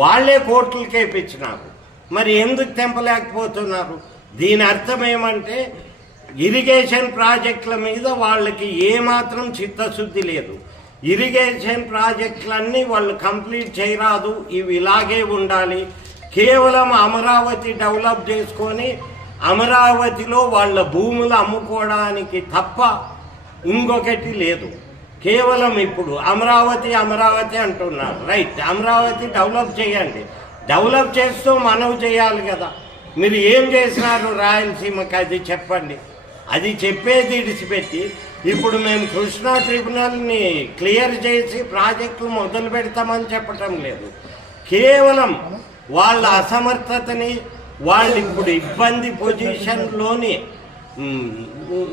వాళ్ళే కోర్టులకి వేయించినారు. మరి ఎందుకు తెంపలేకపోతున్నారు? దీని అర్థం ఏమంటే ఇరిగేషన్ ప్రాజెక్టుల మీద వాళ్ళకి ఏమాత్రం చిత్తశుద్ధి లేదు. ఇరిగేషన్ ప్రాజెక్టులన్నీ వాళ్ళు కంప్లీట్ చేయరాదు, ఇవి ఇలాగే ఉండాలి. కేవలం అమరావతి డెవలప్ చేసుకొని అమరావతిలో వాళ్ళ భూములు అమ్ముకోవడానికి తప్ప ఇంకొకటి లేదు. కేవలం ఇప్పుడు అమరావతి అమరావతి అంటున్నారు. రైట్, అమరావతి డెవలప్ చేయండి. డెవలప్ చేస్తూ మనవి చేయాలి కదా. మీరు ఏం చేసినారు రాయలసీమకి అది చెప్పండి. అది చెప్పేది ఇడిచిపెట్టి ఇప్పుడు మేము కృష్ణా ట్రిబ్యునల్ని క్లియర్ చేసి ప్రాజెక్టులు మొదలు పెడతామని చెప్పటం లేదు. కేవలం వాళ్ళ అసమర్థతని, వాళ్ళు ఇప్పుడు ఇబ్బంది పొజిషన్లోని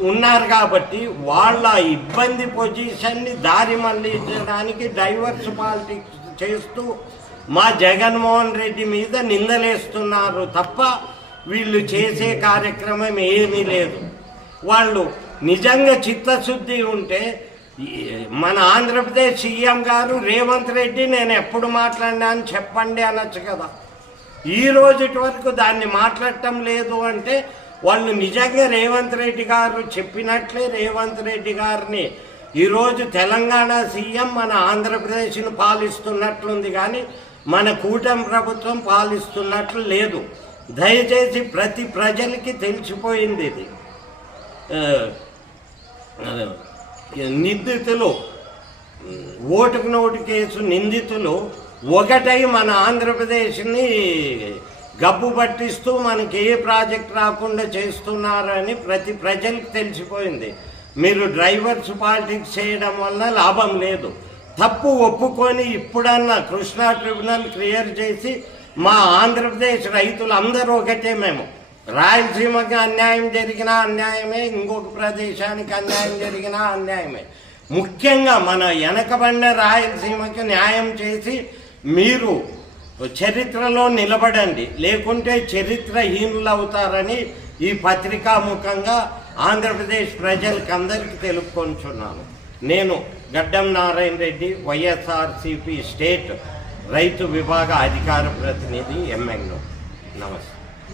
ఉన్నారు కాబట్టి వాళ్ళ ఇబ్బంది పొజిషన్ని దారి మళ్లించడానికి డైవర్స్ పాలిటిక్స్ చేస్తూ మా జగన్మోహన్ రెడ్డి మీద నిందలేస్తున్నారు తప్ప వీళ్ళు చేసే కార్యక్రమం ఏమీ లేదు. వాళ్ళు నిజంగా చిత్తశుద్ధి ఉంటే మన ఆంధ్రప్రదేశ్ సీఎం గారు రేవంత్ రెడ్డి నేను ఎప్పుడు మాట్లాడినా అని చెప్పండి అనొచ్చు కదా. ఈ రోజుటి వరకు దాన్ని మాట్లాడటం లేదు అంటే వాళ్ళు నిజంగా రేవంత్ రెడ్డి గారు చెప్పినట్లే రేవంత్ రెడ్డి గారిని ఈరోజు తెలంగాణ సీఎం మన ఆంధ్రప్రదేశ్ను పాలిస్తున్నట్లుంది కానీ మన కూటమి ప్రభుత్వం పాలిస్తున్నట్లు లేదు. దయచేసి ప్రతి ప్రజలకి తెలిసిపోయింది ఇది. నిందితులు ఓటుకు నోటు కేసు నిందితులు ఒకటై మన ఆంధ్రప్రదేశ్ని గబ్బు పట్టిస్తూ మనకి ఏ ప్రాజెక్ట్ రాకుండా చేస్తున్నారని ప్రతి ప్రజలకు తెలిసిపోయింది. మీరు డ్రైవర్స్ పాలిటిక్స్ చేయడం వల్ల లాభం లేదు. తప్పు ఒప్పుకొని ఇప్పుడన్నా కృష్ణా ట్రిబ్యునల్ క్లియర్ చేసి మా ఆంధ్రప్రదేశ్ రైతులు అందరూ ఒకటే. మేము రాయలసీమకి అన్యాయం జరిగినా అన్యాయమే, ఇంకొక ప్రదేశానికి అన్యాయం జరిగినా అన్యాయమే. ముఖ్యంగా మన వెనకబడిన రాయలసీమకి న్యాయం చేసి మీరు చరిత్రలో నిలబడండి, లేకుంటే చరిత్రహీనులు అవుతారని ఈ పత్రికాముఖంగా ఆంధ్రప్రదేశ్ ప్రజలకు అందరికీ తెలుపుకొంటున్నాను. నేను గడ్డం నారాయణ రెడ్డి, వైఎస్ఆర్సీపీ స్టేట్ రైతు విభాగ అధికార ప్రతినిధి, ఎమ్మెల్యే. నమస్తే.